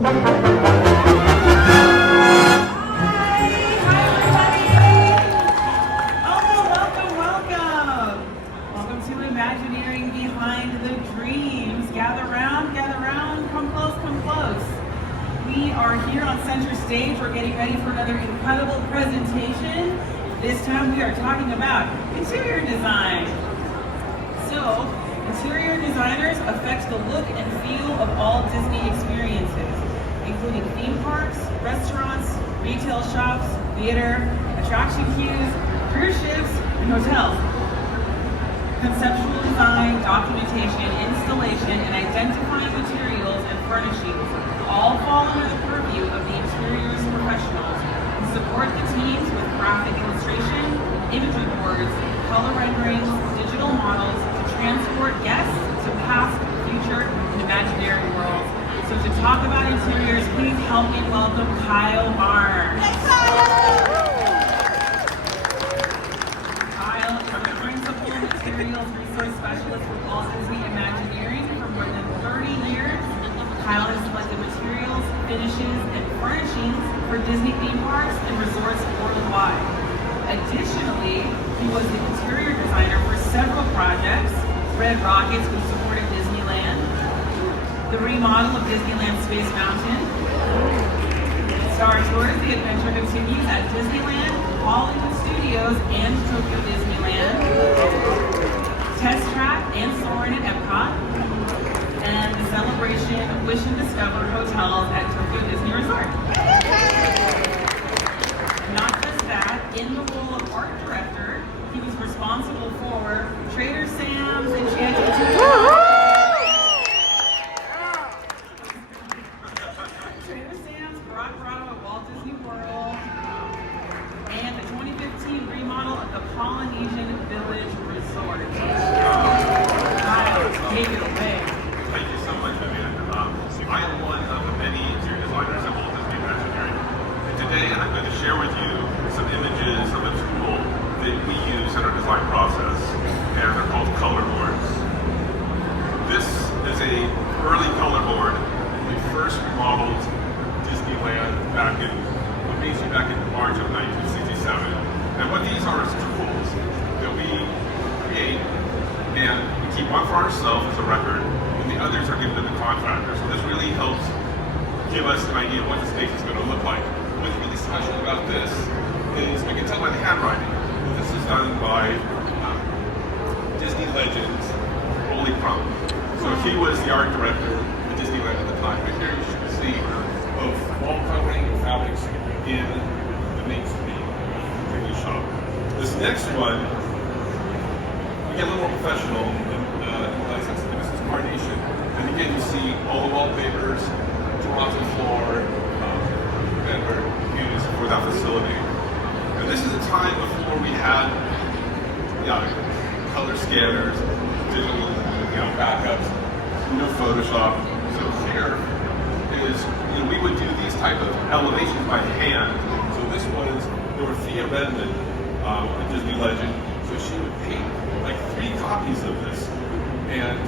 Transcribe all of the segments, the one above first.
Welcome to Imagineering Behind the Dreams. Gather round, come close. We are here on center stage. We're getting ready for another incredible presentation. This time we are talking about interior design. So, interior designers affect the look and feel of all Disney experiences, including theme parks, restaurants, retail shops, theater, attraction queues, cruise ships, and hotels. Conceptual design, documentation, installation, and identifying materials and furnishings all fall under the purview of the interiors professionals who support the teams with graphic illustration, imagery boards, color renderings, digital models to transport guests to past, future, and imaginary worlds. So to talk about interiors, please help me welcome Kyle Barnes. Kyle is the Principal Materials Resource Specialist with Walt Disney Imagineering for more than 30 years. Kyle has selected materials, finishes, and furnishings for Disney theme parks and resorts worldwide. Additionally, he was the interior designer for several projects: Red Rockets, which supported Disneyland, the remodel of Disneyland Space Mountain, Star Tours, the adventure continues at Disneyland, Hollywood Studios, and Tokyo Disneyland, Test Track and Soarin' at Epcot, and the Celebration Wish and Discover hotels at Tokyo Disney Resort. Not just that, in the role of art director, he was responsible for Trader Sam's, Enchanted Tale, Trader Sam's, Rock Grotto at Walt Disney World, and the 2015 remodel of the Polynesian Village Resort. Kyle, take it away. Thank you so much, Vivian. I am one of the many interior designers at Walt Disney Imagineering. And today I'm going to share with you some images of a tool that we use in our design process, and they're called color boards. This is a early color board. We first remodeled Disneyland back in March of 1967. And what these are is tools that we create and we keep one for ourselves as a record, and the others are given to the contractor. So this really helps give us an idea of what the stage is going to look like. What's really special about this is I can tell by the handwriting. This is done by Disney legend Rolly Crump. So he was the art director at Disneyland at the time. But here you should see both wall covering and fabrics in the main street shop. This next one, we get a little more professional in this is Carnation. And again, you see all the wallpapers, Toronto floor, that are used for that facility. And this is a time before we had color scanners, digital backups, no Photoshop. So here is, we would do these type of elevations by hand. So this was Dorothea Redmond, a Disney legend. So she would paint like 3 copies of this and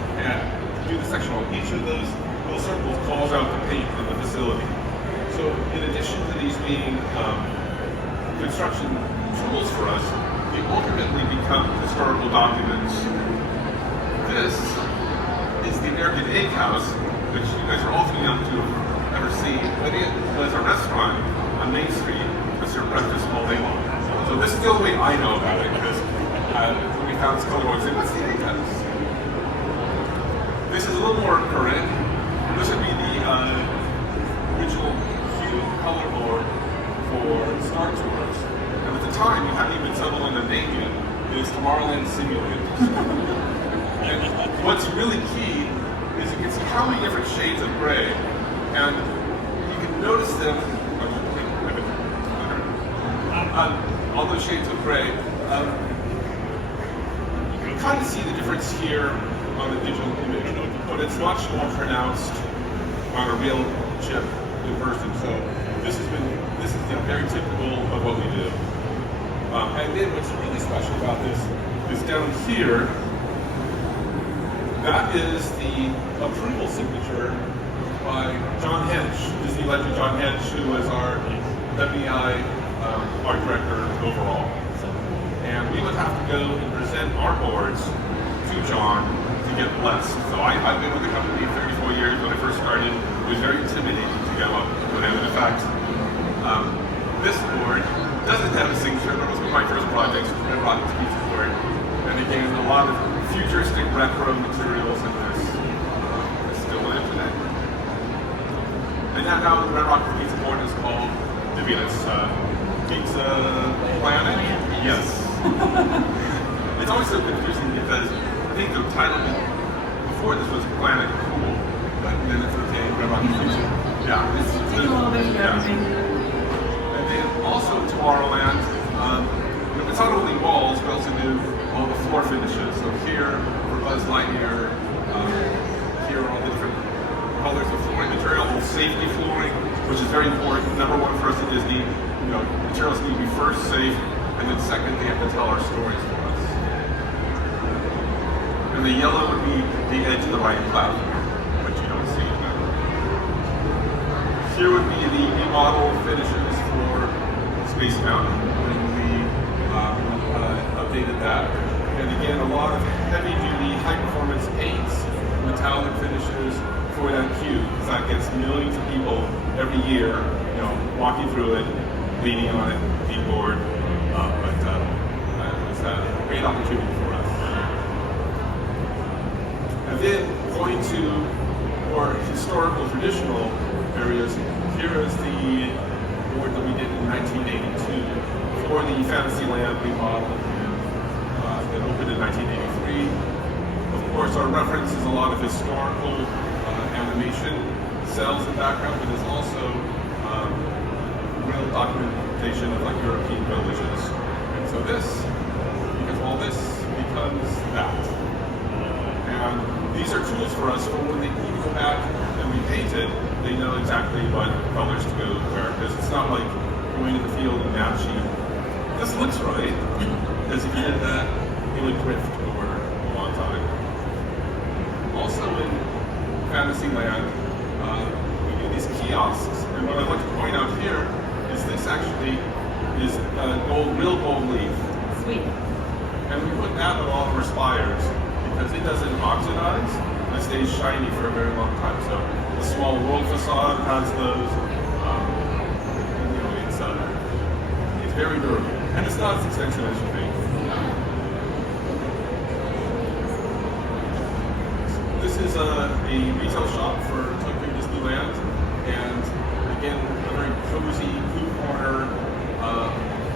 do the section on each of those little circles calls out the paint in the facility. So in addition to these being construction tools for us, they ultimately become historical documents. This is the American Egg House, which you guys are all too young to have ever seen, but it was a restaurant on Main Street that served breakfast all day long. So this is the only way I know about it, because when we found this color board, I said, what's the Egg House? This is a little more current. This would be the original cube color board for Star Tours. And at the time, you hadn't even settled on the name yet. It was Tomorrowland Simulated. And what's really key is you can see how many different shades of gray, and you can notice them, all those shades of gray. You can kind of see the difference here on the digital image, but it's much more pronounced on a real chip in person. So this is very typical of what we do. And then what's really special about this is down here, that is the approval signature by John Hench, legend John Hedge, who was our WEI art director overall. And we would have to go and present our boards to John to get blessed. So I've been with the company 34 years. When I first started, it was very intimidating to go up with him. In fact, this board doesn't have a signature, but it was one of my first projects, Red Rock Pizza board. And again, a lot of futuristic retro materials in this. It's still in it today. And now the Red Rock Pizza board is called Pavilion. Pizza Planet? Yes. It's always so confusing because I think the title before this was Planet Cool, but then it's okay, Red Rock Pizza. Yeah. Just take a little bit of everything. And then also Tomorrowland, it's not only walls, but also do all the floor finishes. So here for Buzz Lightyear, here are all the different colors of flooring material, safety flooring, which is very important. Number one for us at Disney, materials need to be first safe, and then second, they have to tell our stories for us. And the yellow would be the edge of the right platform, which you don't see now. Here would be the model finishes for Space Mountain when we updated that. And again, a lot of heavy-duty, high-performance paints, metallic finishes for that queue, because that gets millions of people every year, walking through it, leaning on it, being bored. But it was a great opportunity for us. And then going to more historical, traditional areas, here is the board that we did in 1982 for the Fantasyland remodel that opened in 1983. Of course, our reference is a lot of historical animation, cells in the background, but there's also real documentation of like European villages. And so this, because all this becomes that. And these are tools for us for when they need to go back and repaint it, they know exactly what colors to go where. Because it's not like going to the field and matching. This looks right. Because if you did that, it would drift over a long time. Also in Fantasyland, we do these kiosks. And what I'd like to point out here is this actually is real gold leaf. Sweet. And we put that on all of our spires because it doesn't oxidize and it stays shiny for a very long time. So the small world facade has those. It's very durable. And it's not as expensive as you think. This is a retail shop for Tokyo Disneyland. And again, a very cozy blue corner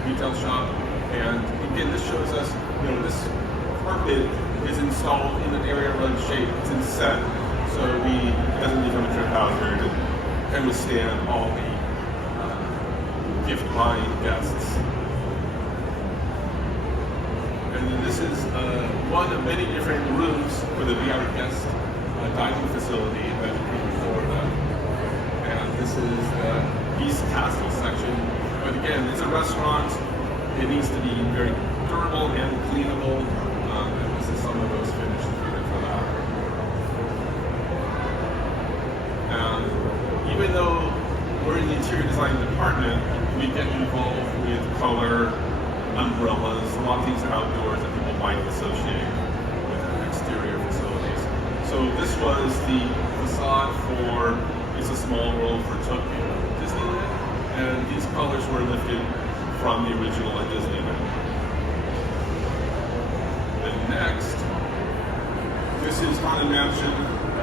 retail shop. And again, this shows us, this carpet is installed in an area run shape. It's in set, so it doesn't become a trip hazard and can withstand all the gift buying guests. And then this is one of many different rooms for the VIP guest dining facility that in Florida. And this is the East Castle section. But again, it's a restaurant. It needs to be very durable and cleanable. And this is some of those finishes we did for that. And even though we're in the interior design department, we get involved with color, umbrellas, a lot of things outdoors that people might associate with exterior facilities. So this was the facade for It's a Small World for Tokyo Disneyland, and these colors were lifted from the original at Disneyland. Then next, this is Haunted Mansion,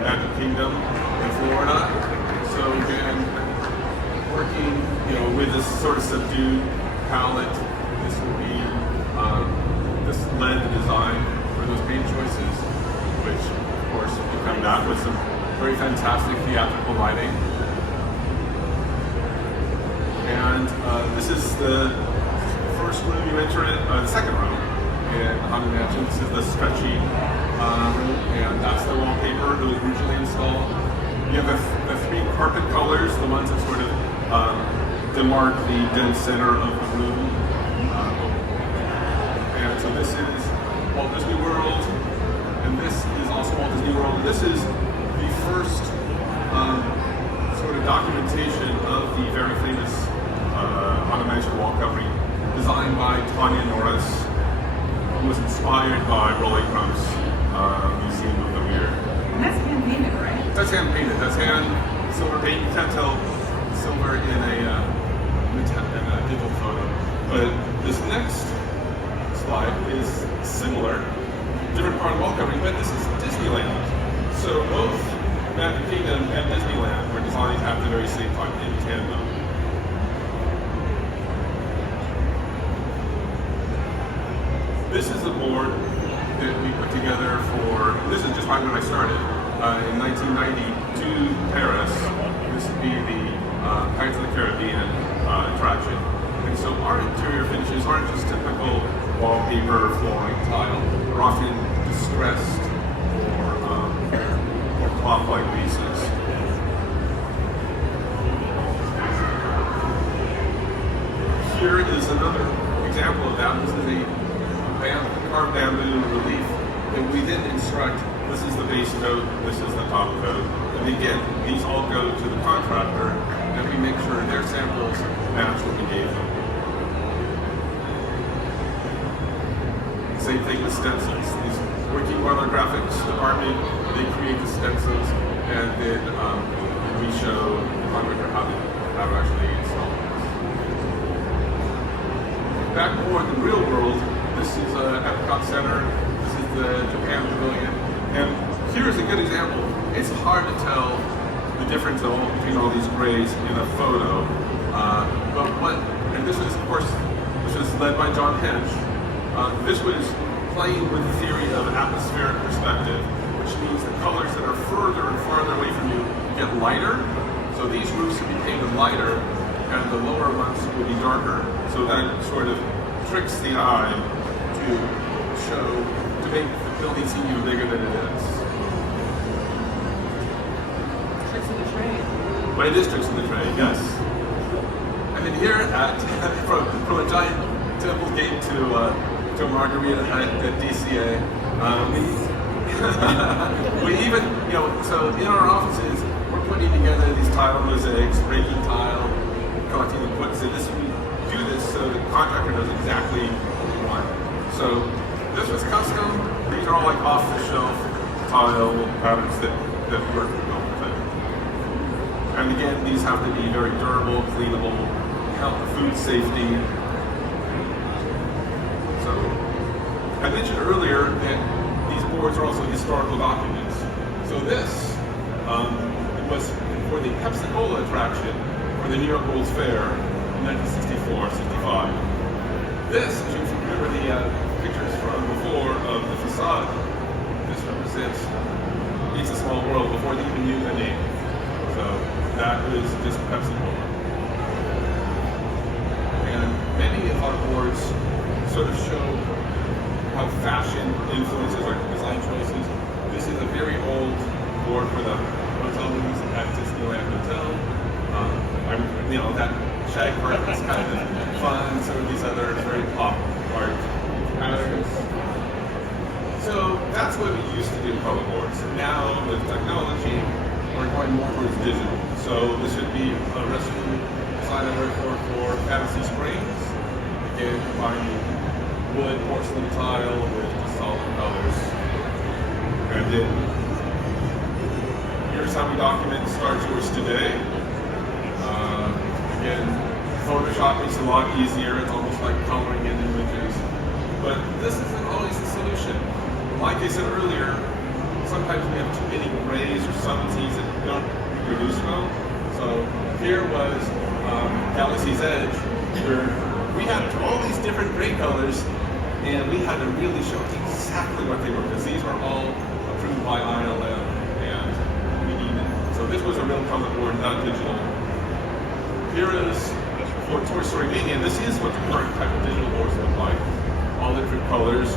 Magic Kingdom in Florida. So again, working with this sort of subdued palette, this would be this led the design for those paint choices, which of course we come back with some very fantastic theatrical lighting. And this is the first room you enter in, the second room in Haunted Mansion. This is the stretchy room, and that's the wallpaper that was originally installed. You have the three carpet colors, the ones that sort of demark the dead center of the room. And so this is Walt Disney World, and this is also Walt Disney World. And this is the first sort of documentation the very famous on-a-magic wall covering designed by Tanya Norris, who was inspired by Rolly Crump's Museum of the Weird. And that's hand painted, right? That's hand painted. That's hand silver paint. You can't tell silver in a digital photo. But this next slide is similar, different part of the wall covering, but this is Disneyland. So both Magic Kingdom and Disneyland were designed at the very same time in tandem. This is the board that we put together for, this is just right when I started, in 1992 Paris. This would be the Pirates of the Caribbean attraction. And so our interior finishes aren't just typical wallpaper, flooring, tile. They're often distressed or cloth-like pieces. Here is another example of that. This is a carved bamboo relief that we then instruct, this is the base coat, this is the top coat. And again, these all go to the contractor and we make sure their samples match what we gave them. Same thing with stencils. These working on our graphics department, they create the stencils and then we show the contractor how to actually install them. Back more in the real world, this is Epcot Center, this is the Japan Pavilion, and here's a good example. It's hard to tell the difference between all these grays in a photo, and this was, of course, this was led by John Hench. This was playing with the theory of atmospheric perspective, which means the colors that are further and farther away from you get lighter, so these roofs will be painted lighter, and the lower ones will be darker, so that sort of tricks the eye to make the building seem even bigger than it is. Tricks of the trade. But it is tricks of the trade, yes. And then here from a giant temple gate to a margarita hut at DCA, we even, so in our offices, we're putting together these tile mosaics, breaking tile, collecting the puts, and we do this so the contractor knows exactly what we want. So this was custom. These are all like off-the-shelf tile patterns that work with. And again, these have to be very durable, cleanable, help food safety. So I mentioned earlier that these boards are also historical documents. So this was for the Pepsi-Cola attraction for the New York World's Fair in 1964-65. This, as you remember the pictures from before of the facade, this represents It's a Small World before they even knew the name. So that was just Pepsi-Cola. And many of our boards sort of show how fashion influences our design choices. This is a very old board for the hotel rooms at Disneyland Hotel. That shag carpet's kind of fun. Some of these other very pop art patterns. So that's what we used to do in color boards. Now with technology, we're going more towards digital. So this would be a restroom design I work for Fantasy Springs. Again, combining wood, porcelain tile with solid colors. And then here's how we document Star Tours today. Again, Photoshop makes it a lot easier. It's almost like coloring in images. But this isn't always the solution. Like I said earlier, sometimes we have too many grays or subtleties that don't reproduce well. So here was Galaxy's Edge, where we had all these different gray colors, and we had to really show exactly what they were, because these were all approved by ILM, and we needed. So this was a real color board, not digital. Here is for Toy Story Mania. This is what the current type of digital boards look like. All different colors.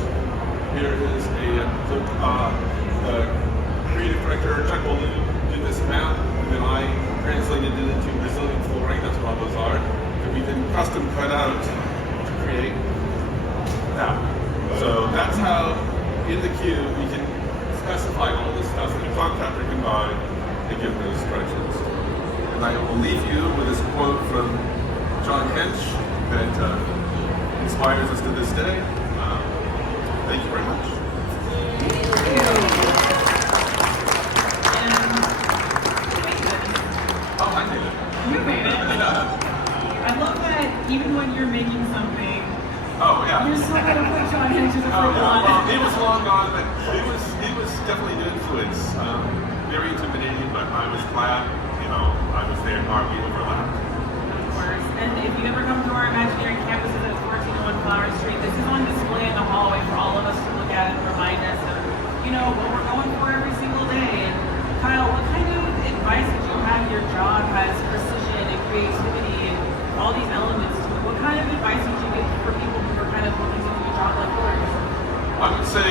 Here is the creative director, Chuck Bolin, did this map, and then I translated it into Brazilian flooring. That's what those are. That we then custom cut out to create that. So that's how, in the queue, we can specify all the stuff that a contractor can buy and give those directions. And I will leave you with this quote from John Hench that inspires us to this day. Thank you very much. Oh, I did it. You made it. I love that even when you're making something, Oh, yeah. you're still going to put John Hench's Oh, approval yeah. on Well, it. he was long gone, but he was definitely an influence. Very intimidating, but I was glad, I was there. We overlapped. Of course. And if you ever come to our Imagineering campuses at 1401 Flower Street, this is on display in the hallway for all of us to look at and remind us of, what we're going for every single day. And Kyle, what kind of advice did you have? Your job has precision and creativity and all these elements to it. What kind of advice would you give for people who are kind of looking to do a job like yours? I would say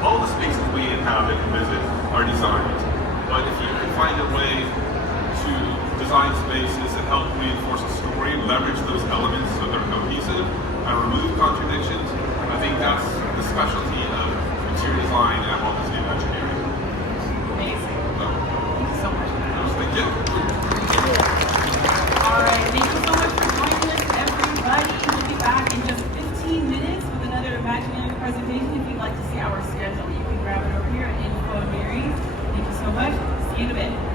all the spaces we inhabit and visit are designed, but if you can find a way to design spaces that help reinforce a story, leverage those elements so they're cohesive, and remove contradictions, I think that's the specialty of interior design at Walt Disney Imagineering. Amazing. So, Thank you so much, Kyle. thank you. All right, thank you so much for joining us, everybody. We'll be back in just 15 minutes with another Imagineering presentation. If you'd like to see our schedule, you can grab it over here at Info Mary. Thank you so much. See you in a bit.